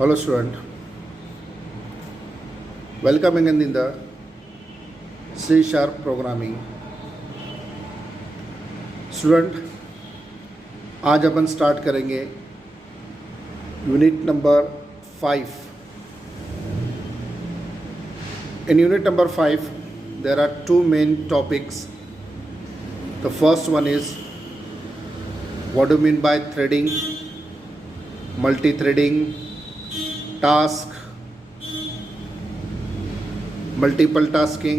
Hello student, welcoming in the C Sharp programming. Student आज अपन स्टार्ट करेंगे unit number 5. In unit number 5 there are two main topics. The first one is what do you mean by threading, multi-threading, task, multiple tasking,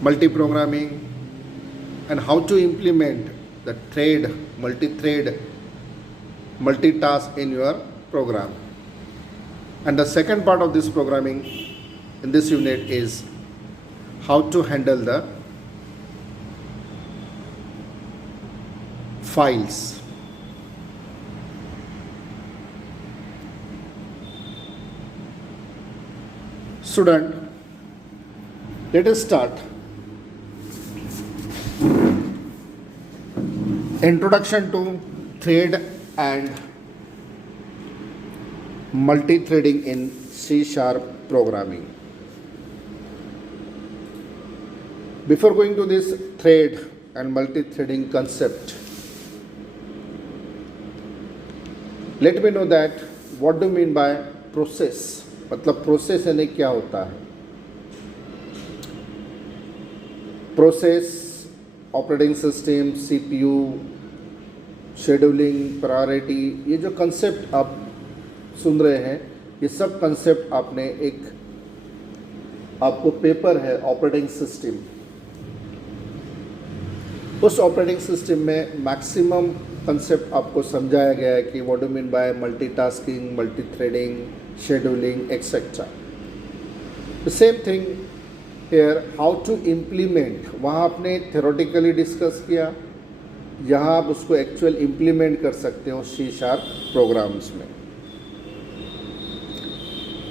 multi-programming, and how to implement the thread, multi-thread, multitask in your program. And the second part of this programming in this unit is how to handle the files. Student, let us start. Introduction to thread and multi-threading in C# programming. Before going to this thread and multi-threading concept, let me know that what do you mean by process. मतलब प्रोसेस यानी क्या होता है. Process, operating system, CPU, scheduling, priority, ये जो कंसेप्ट आप सुन रहे हैं, ये सब कंसेप्ट आपने आपको पेपर है ऑपरेटिंग सिस्टम. उस ऑपरेटिंग सिस्टम में मैक्सिमम कंसेप्ट आपको समझाया गया है कि what do mean by multitasking, multithreading, scheduling, etc. The same thing here, how to implement. वहाँ आपने theoretically डिस्कस किया, यहाँ आप उसको एक्चुअल इम्प्लीमेंट कर सकते हो C# प्रोग्राम्स में.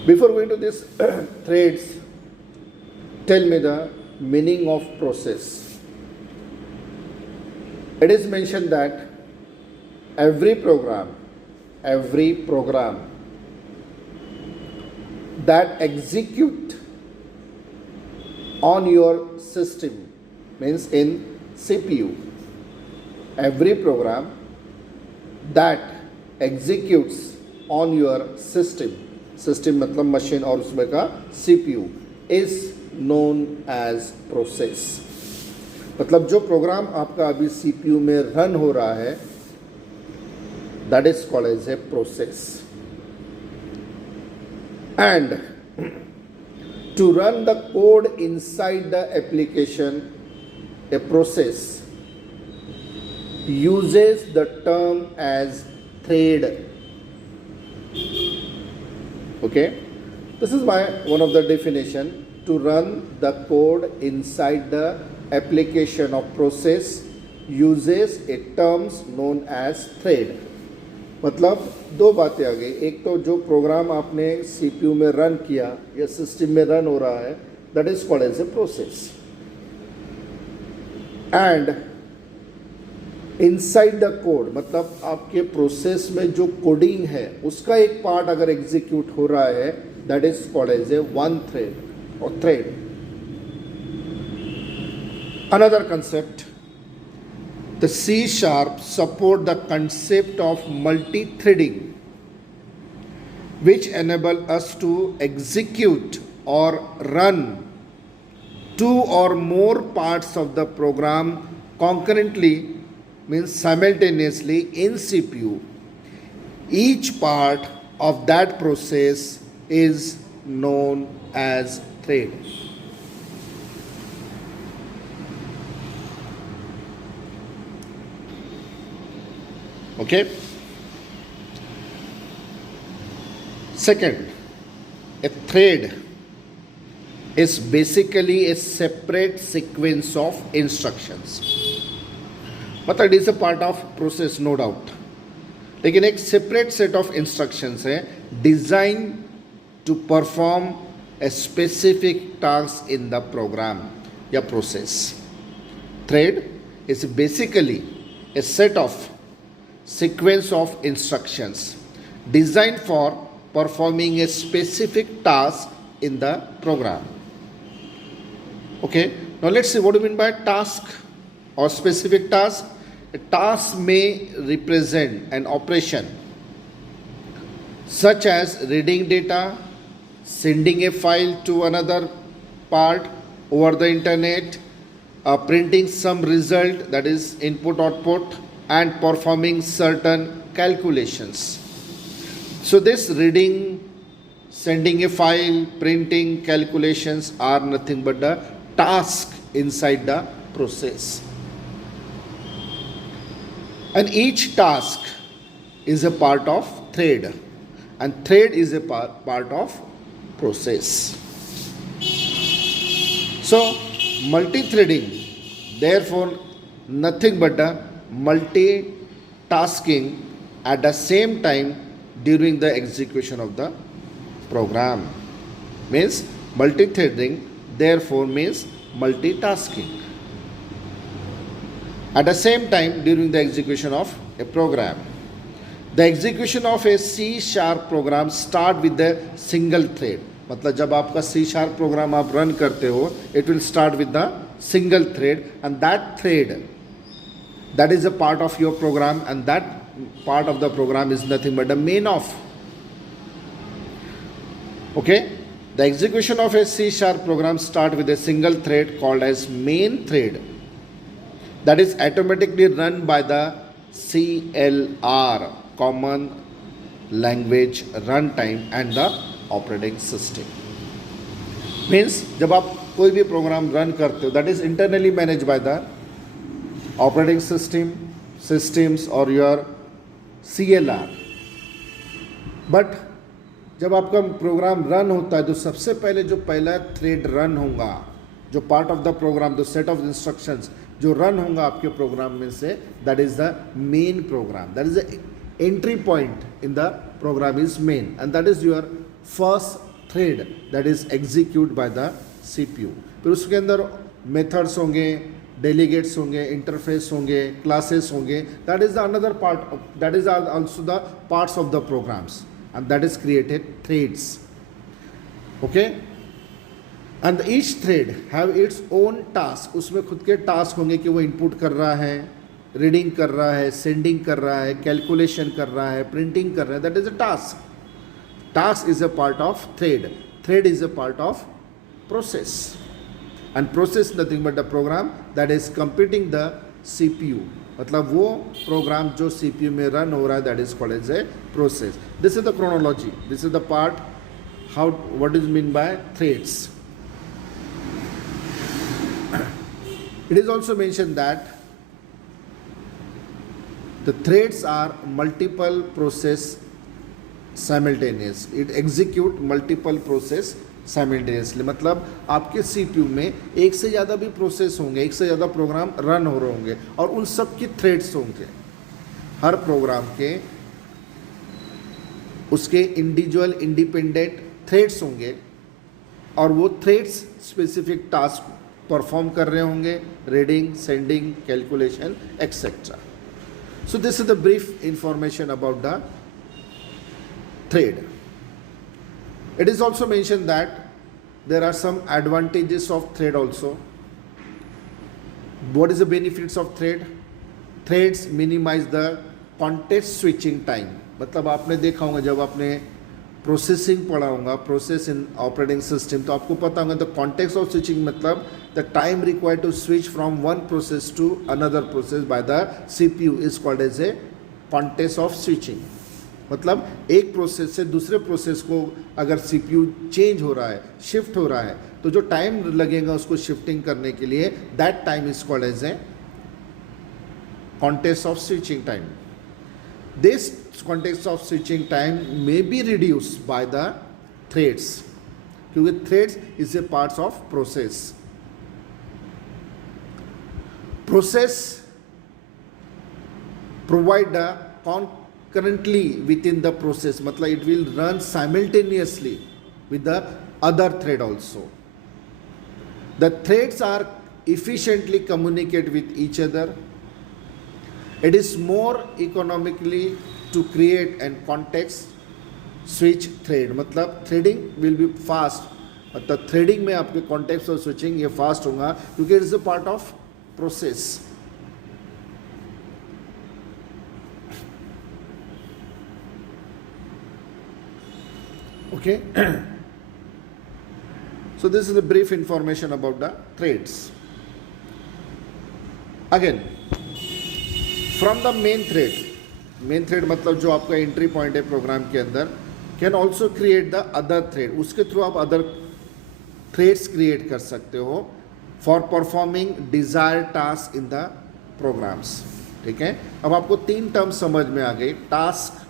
Before going to this threads, tell me the meaning of process. It is mentioned that every program that execute on your system, means in CPU, every program that executes on your system मतलब मशीन और उसमें का CPU, is known as process. मतलब जो प्रोग्राम आपका अभी CPU में रन हो रहा है, that is called as a process. And to run the code inside the application, a process uses the term as thread. Okay, this is one of the definition. To run the code inside the application of process uses a terms known as thread. मतलब दो बातें आ गई. एक तो जो प्रोग्राम आपने सीपीयू में रन किया या सिस्टम में रन हो रहा है, that is called as a process. And inside the code मतलब आपके प्रोसेस में जो कोडिंग है उसका एक पार्ट अगर एग्जीक्यूट हो रहा है, that is called as a one thread और thread. Another concept, the C# support the concept of multi-threading, which enable us to execute or run two or more parts of the program concurrently, means simultaneously in CPU. Each part of that process is known as thread. Okay. Second, a thread is basically a separate sequence of instructions. मतलब it is a part of process, no doubt. लेकिन एक separate set of instructions है designed to perform a specific task in the program या process. Thread is basically a set of sequence of instructions designed for performing a specific task in the program. Okay, now let's see what do you mean by task or specific task. A task may represent an operation such as reading data, sending a file to another part over the internet, printing some result, that is input output, and performing certain calculations. So this reading, sending a file, printing, calculations are nothing but the task inside the process. And each task is a part of thread, and thread is a part of process. So multi-threading, therefore nothing but a multitasking at the same time during the execution of the program. Means multi-threading, therefore means multitasking at the same time during the execution of a program. The execution of a C# program start with a single thread. मतलब जब आपका C# program आप run करते हो, it will start with the single thread, and that thread, that is a part of your program, and that part of the program is nothing but the main of. Okay, the execution of a C# program start with a single thread called as main thread, that is automatically run by the CLR, common language runtime, and the operating system. Means जब आप कोई भी program run करते हो, that is internally managed by the operating systems or your CLR. But जब आपका program run होता है तो सबसे पहले जो पहला थ्रेड रन होगा, जो part of the program, the set of instructions जो रन होगा आपके प्रोग्राम में से, that is the main program, that is the entry point in the program is main, and that is your first thread that is execute by the CPU. फिर उसके अंदर मेथड्स होंगे, डेलीगेट्स होंगे, इंटरफेस होंगे, क्लासेस होंगे, that is the another part, that is also the parts of the programs, and that is created threads. Okay, and each thread have its own task. उसमें खुद के टास्क होंगे कि वो इनपुट कर रहा है, रीडिंग कर रहा है, सेंडिंग कर रहा है, कैलकुलेशन कर रहा है, प्रिंटिंग कर रहा है, that is a task. Task is a part of thread. Thread is a part of process, and process nothing but the program that is computing the CPU. मतलब वो प्रोग्राम जो CPU में रन हो रहा है, that is called as a process. This is the chronology, this is the part how what is mean by threads. It is also mention that the threads are multiple process simultaneous. It execute multiple process simultaneously. मतलब आपके CPU में एक से ज़्यादा भी प्रोसेस होंगे, एक से ज़्यादा प्रोग्राम रन हो रहे होंगे, और उन सब की थ्रेड्स होंगे. हर प्रोग्राम के उसके इंडिविजुअल इंडिपेंडेंट थ्रेड्स होंगे, और वो थ्रेड्स स्पेसिफिक टास्क परफॉर्म कर रहे होंगे, reading, sending, calculation, etcetera. So this is the brief information about the thread. It is also mentioned that there are some advantages of thread also. What is the benefits of thread? Threads minimize the context switching time. मतलब आपने देखा होगा जब आपने प्रोसेसिंग पढ़ा होगा, process in operating system, तो आपको पता होगा द कॉन्टेक्स्ट ऑफ स्विचिंग मतलब the time required to switch from one process to another process by the CPU is called as a context of switching. मतलब एक प्रोसेस से दूसरे प्रोसेस को अगर CPU चेंज हो रहा है, शिफ्ट हो रहा है, तो जो टाइम लगेगा उसको शिफ्टिंग करने के लिए, that time is called as a context of switching time. This context of switching time may be reduced by the threads, क्योंकि threads is a parts of process. Process provide the currently within the process, मतलब it will run simultaneously with the other thread also. The threads are efficiently communicate with each other. It is more economically to create an context switch thread मतलब threading will be fast, मतलब थ्रेडिंग में आपके कॉन्टेक्स्ट और स्विचिंग ये फास्ट होगा क्योंकि it is a part of process. Okay. So this is a brief information about the threads. Again, from the main thread मतलब जो आपका एंट्री पॉइंट है प्रोग्राम के अंदर, can also create the other thread. उसके थ्रू आप other threads create कर सकते हो for performing desire task in the programs. ठीक है, अब आपको 3 टर्म्स समझ में आ गए, task,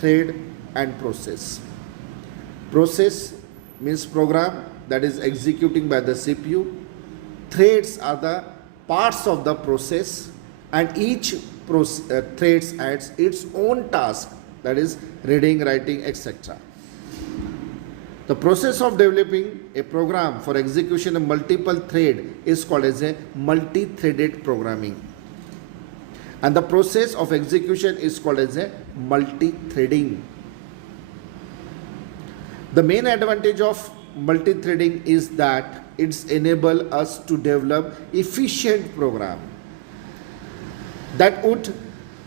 thread and process. Process means program that is executing by the CPU. Threads are the parts of the process, and each threads adds its own task, that is reading, writing, etc. The process of developing a program for execution of multiple thread is called as a multi-threaded programming, and the process of execution is called as a multi-threading. The main advantage of multi-threading is that it's enable us to develop efficient program that would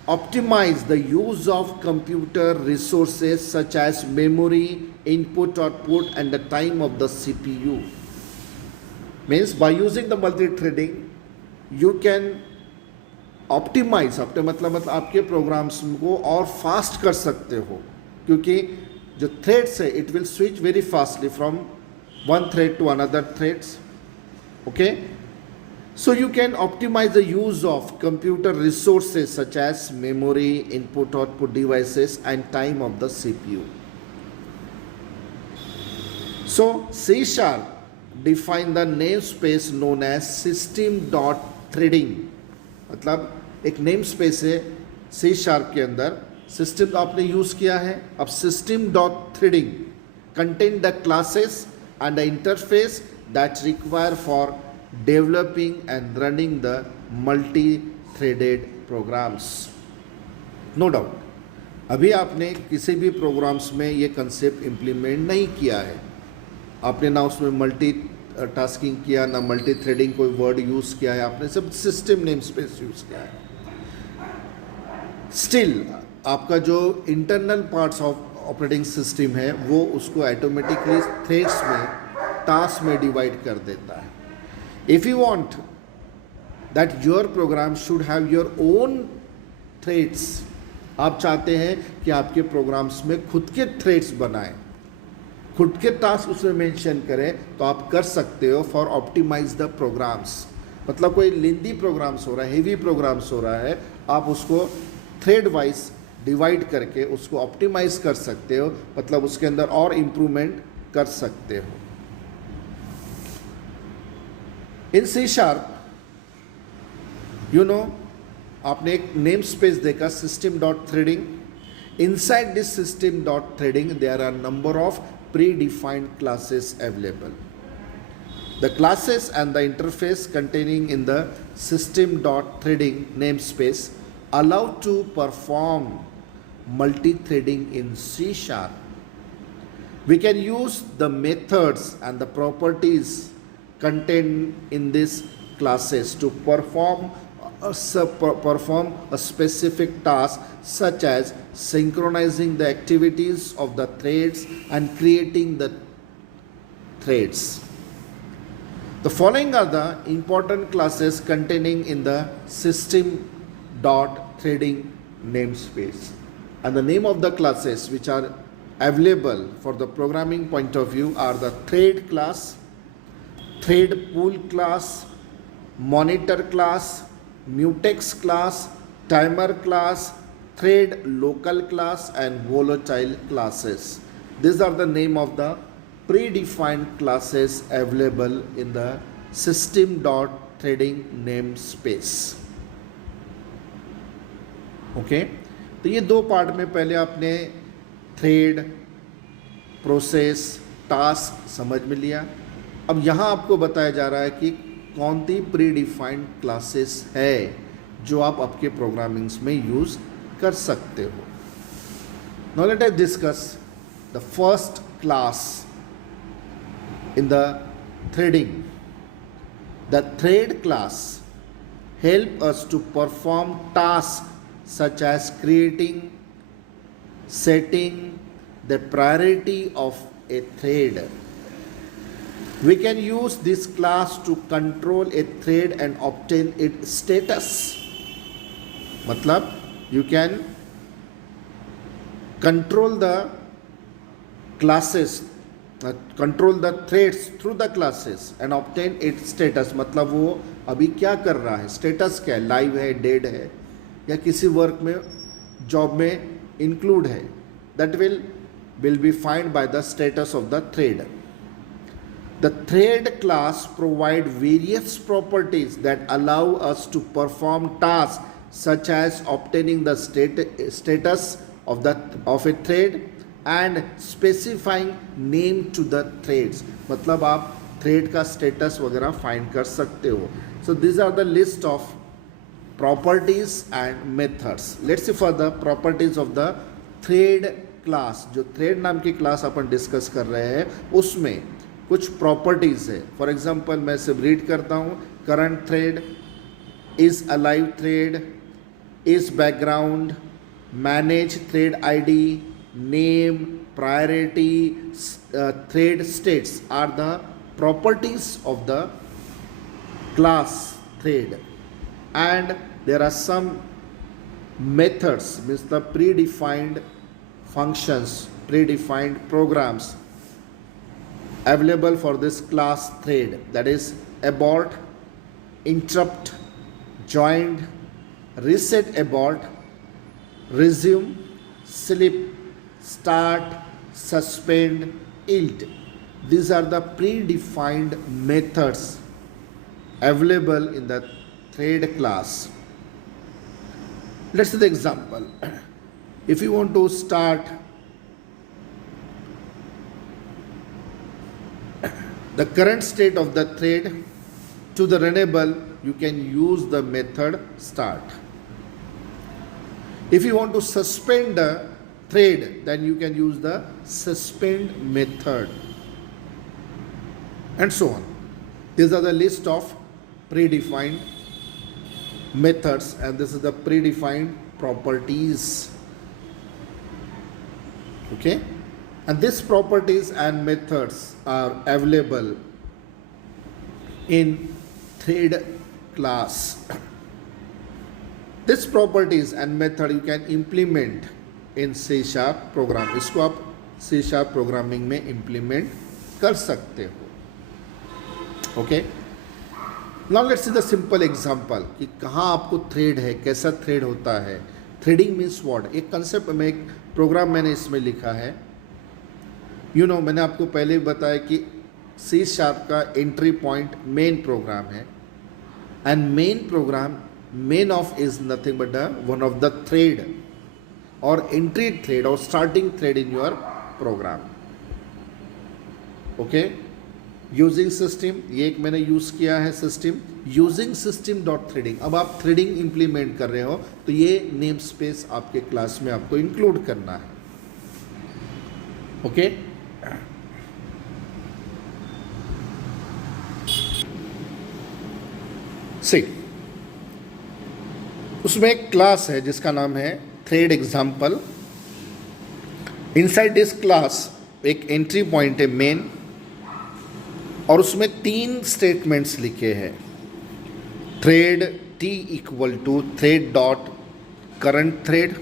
optimize the use of computer resources such as memory, input, output, and the time of the CPU. Means by using the multi-threading, you can optimize मतलब आपके प्रोग्राम्स को और फास्ट कर सकते हो, क्योंकि जो threads है it will switch very fastly from one thread to another threads. Okay, so you can optimize the use of computer resources such as memory, input output devices and time of the CPU. So C# define the name space known as system dot threading. मतलब एक name space है C# के अंदर, सिस्टम आपने यूज किया है. अब system dot threading contain the classes and the interface that require for developing and running the multi threaded programs. No doubt अभी आपने किसी भी प्रोग्राम्स में ये कंसेप्ट इम्प्लीमेंट नहीं किया है. आपने ना उसमें मल्टी टास्किंग किया, ना मल्टी थ्रेडिंग कोई वर्ड यूज किया है, आपने सब सिस्टम नेम स्पेस यूज किया है. स्टिल आपका जो internal parts of operating system है वो उसको ऑटोमेटिकली थ्रेड्स में, टास्क में डिवाइड कर देता है. If you want that your programme should have your own threads, आप चाहते हैं कि आपके प्रोग्राम्स में खुद के थ्रेड्स बनाएं, खुद के टास्क उसमें मेंशन करें, तो आप कर सकते हो फॉर ऑप्टिमाइज द प्रोग्राम्स. मतलब कोई लेंदी प्रोग्राम्स हो रहा है, हेवी प्रोग्राम्स हो रहा है, आप उसको थ्रेड वाइज डिवाइड करके उसको ऑप्टिमाइज कर सकते हो, मतलब उसके अंदर और इम्प्रूवमेंट कर सकते हो. इन C# यू नो आपने एक नेम स्पेस देखा system dot threading. Inside this system dot threading there are number of pre defined classes available. The classes and the interface containing in the system dot threading name space allow to perform multi-threading in C#. We can use the methods and the properties contained in these classes to perform a specific task such as synchronizing the activities of the threads and creating the threads. The following are the important classes containing in the system dot threading namespace, and the name of the classes which are available for the programming point of view are the thread class, thread pool class, monitor class, mutex class, timer class, thread local class, and volatile classes. These are the name of the predefined classes available in the system dot threading namespace. Okay, तो ये 2 पार्ट में पहले आपने thread, process, task समझ में लिया. अब यहाँ आपको बताया जा रहा है कि कौन सी प्री डिफाइंड क्लासेस है जो आप आपके प्रोग्रामिंग्स में यूज़ कर सकते हो. Now let us discuss the first class in the threading. The thread class help us to perform tasks such as creating, setting the priority of a thread. We can use this class to control a thread and obtain its status. मतलब you can control the classes, control the threads through the classes and obtain its status. मतलब वो अभी क्या कर रहा है, status क्या है, live है, dead है, या किसी वर्क में, जॉब में इंक्लूड है. That will be find by the status of the thread. The thread class provide various properties that allow us to perform tasks such as obtaining the status of a thread and specifying name to the threads. मतलब आप thread का status वगैरह find कर सकते हो. So these are the list of properties and methods. Let's see for the properties of the thread class. जो thread नाम की क्लास अपन डिस्कस कर रहे हैं उसमें कुछ प्रॉपर्टीज़ है. फॉर एग्जांपल मैं सिर्फ रीड करता हूँ. Current thread, is alive thread, is background, manage thread ID, name, priority, thread states are the properties of the class thread. And there are some methods, means the predefined functions, predefined programs available for this class thread, that is abort, interrupt, join, reset abort, resume, sleep, start, suspend, yield. These are the predefined methods available in the thread class. Let's see the example. If you want to start the current state of the thread to the runnable, you can use the method start. If you want to suspend the thread, then you can use the suspend method, and so on. These are the list of predefined methods, and this is the predefined properties. Okay, and these properties and methods are available in thread class. These properties and method you can implement in C# program. इसको आप C# programming में implement कर सकते हो. Okay, now let's see the simple example कि कहाँ आपको थ्रेड है, कैसा थ्रेड होता है. थ्रेडिंग मीन्स व्हाट, एक कंसेप्ट में, एक प्रोग्राम मैंने इसमें लिखा है. मैंने आपको पहले भी बताया कि C# का एंट्री पॉइंट मेन प्रोग्राम है, and main program, main of is nothing but one of the thread और एंट्री थ्रेड और starting thread in your program. Okay, using system, ये एक मैंने यूज़ किया है system. Using system dot threading. अब आप थ्रेडिंग इंप्लीमेंट कर रहे हो तो ये नेम स्पेस आपके क्लास में आपको इंक्लूड करना है. ओके, सी, उसमें एक क्लास है जिसका नाम है thread example. Inside this class एक एंट्री पॉइंट है मेन, और उसमें 3 स्टेटमेंट्स लिखे हैं. Thread t equal to thread dot current thread.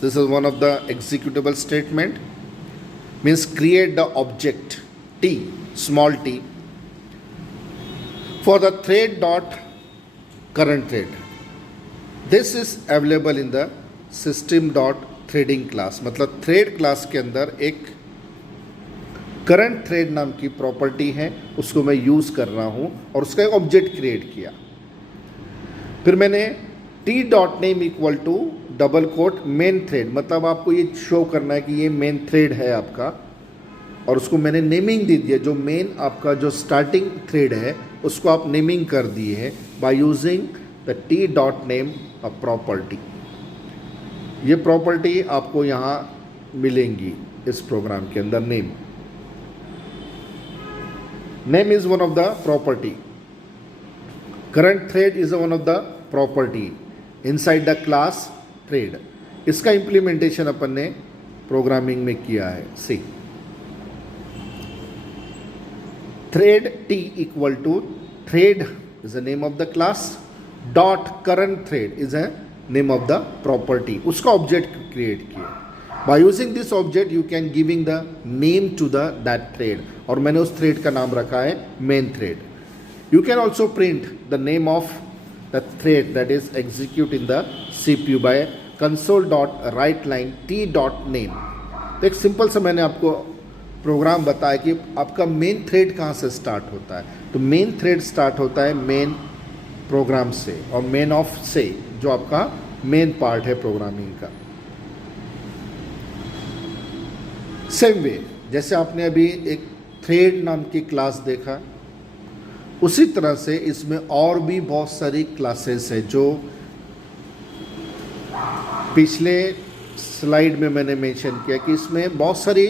This is one of the executable statement. Means create the object t, small t, for the thread dot current thread. This is available in the system dot threading class. मतलब thread class के अंदर एक current thread नाम की प्रॉपर्टी है, उसको मैं यूज़ कर रहा हूँ और उसका एक ऑब्जेक्ट क्रिएट किया. फिर मैंने t dot name equal to double quote main thread. मतलब आपको ये शो करना है कि ये मेन थ्रेड है आपका, और उसको मैंने नेमिंग दे दिया. जो मेन आपका जो स्टार्टिंग थ्रेड है उसको आप नेमिंग कर दिए है by using the T dot name a property. ये प्रॉपर्टी आपको यहाँ मिलेंगी इस प्रोग्राम के अंदर name is one of the property, current thread is one of the property inside the class thread. इसका इंप्लीमेंटेशन अपन ने प्रोग्रामिंग में किया है। See thread T equal to thread is the name of the class dot current thread is a name of the property, उसका object create किया। By using this object you can giving the name to the that thread, और मैंने उस thread का नाम रखा है main thread. You can also print the name of the thread that is execute in the CPU by console dot write line t dot name. तो एक सिंपल सा मैंने आपको प्रोग्राम बताया कि आपका मेन थ्रेड कहाँ से स्टार्ट होता है। तो मेन थ्रेड स्टार्ट होता है मेन प्रोग्राम से और मेन ऑफ से, जो आपका मेन पार्ट है प्रोग्रामिंग का। सेम वे जैसे आपने अभी एक थ्रेड नाम की क्लास देखा, उसी तरह से इसमें और भी बहुत सारी क्लासेस है जो पिछले स्लाइड में मैंने मेंशन किया कि इसमें बहुत सारी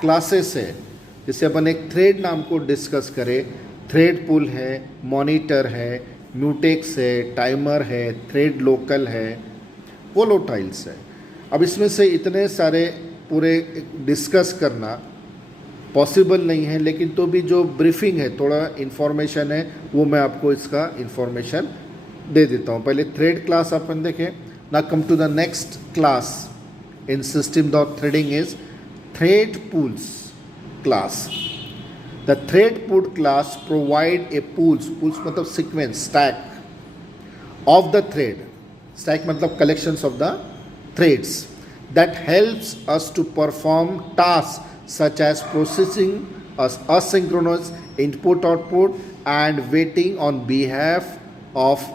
क्लासेस है। जैसे अपन एक थ्रेड नाम को डिस्कस करें, थ्रेड पुल है, मॉनिटर है, म्यूटेक्स है, टाइमर है, थ्रेड लोकल है, वोलेटाइल्स है। अब इसमें से इतने सारे पूरे डिस्कस करना पॉसिबल नहीं है, लेकिन तो भी जो ब्रीफिंग है, थोड़ा इन्फॉर्मेशन है, वो मैं आपको इसका इन्फॉर्मेशन दे देता हूँ। पहले थ्रेड क्लास अपन देखें। ना come to the next class in system dot threading is thread pools class. The thread pool class provide a pools मतलब sequence stack of the thread, stack मतलब collections of the threads that helps us to perform tasks such as processing asynchronous input output and waiting on behalf of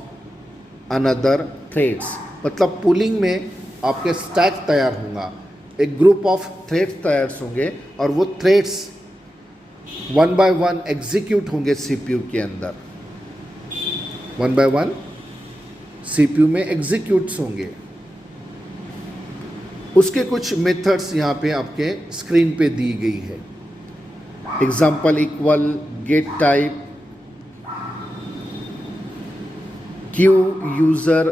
another threads। मतलब पुलिंग में आपके स्टैक तैयार होगा, एक group of threads तैयार होंगे और वो threads one by one execute होंगे CPU के अंदर, वन बाय वन CPU में एग्जीक्यूट्स होंगे। उसके कुछ मेथड्स यहाँ पे आपके स्क्रीन पे दी गई है। Example equal, get type, queue user,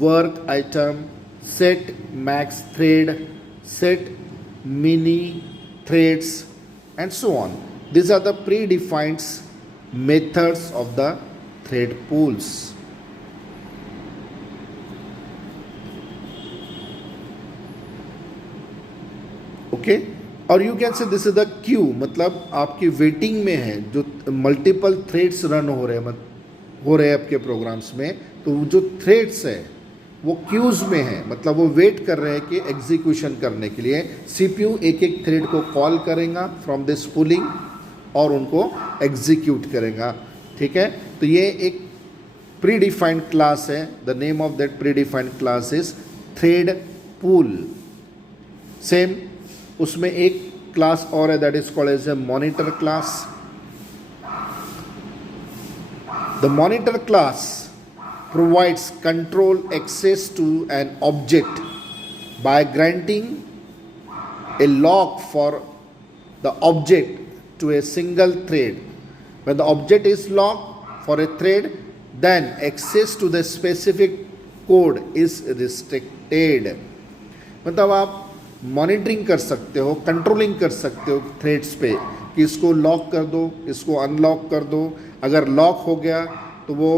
work item, set max thread, set mini threads and so on. These are the predefined methods of the thread pools. Okay? और you can say this is the queue, मतलब आपकी वेटिंग में है, जो multiple threads run हो रहे हैं आपके प्रोग्राम्स में। तो जो थ्रेड्स है वो क्यूज में है, मतलब वो वेट कर रहे हैं कि एग्जीक्यूशन करने के लिए। CPU एक एक थ्रेड को कॉल करेगा फ्रॉम दिस पुलिंग और उनको एग्जीक्यूट करेगा। ठीक है, तो ये एक प्री डिफाइंड क्लास है। The name of that pre defined class is thread pool. Same उसमें एक क्लास और है, that is called as a monitor class. The monitor class provides control access to an object by granting a lock for the object to a single thread. When the object is locked for a thread, then access to the specific code is restricted. मतलब आप मॉनिटरिंग कर सकते हो, कंट्रोलिंग कर सकते हो थ्रेड्स पे कि इसको लॉक कर दो, इसको अनलॉक कर दो। अगर लॉक हो गया तो वो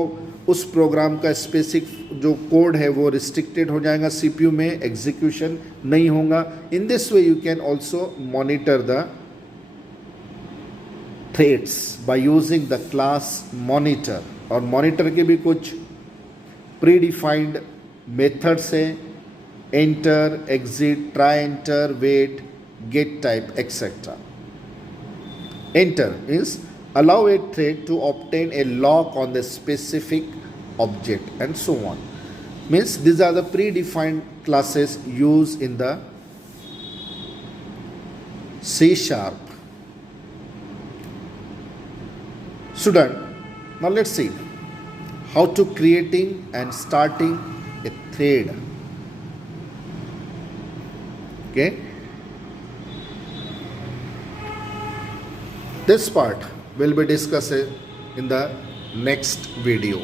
उस प्रोग्राम का स्पेसिफिक जो कोड है वो रिस्ट्रिक्टेड हो जाएगा, CPU में एग्जीक्यूशन नहीं होगा। In this way you can also monitor the threads by using the class monitor. और मॉनिटर के भी कुछ प्री डिफाइंड मेथड्स हैं, enter, exit, try enter, wait, get type etcetera. Enter means allow a thread to obtain a lock on the specific object and so on. Means these are the predefined classes used in the C#. Student, now let's see how to creating and starting a thread. Okay, this part will be discussed in the next video.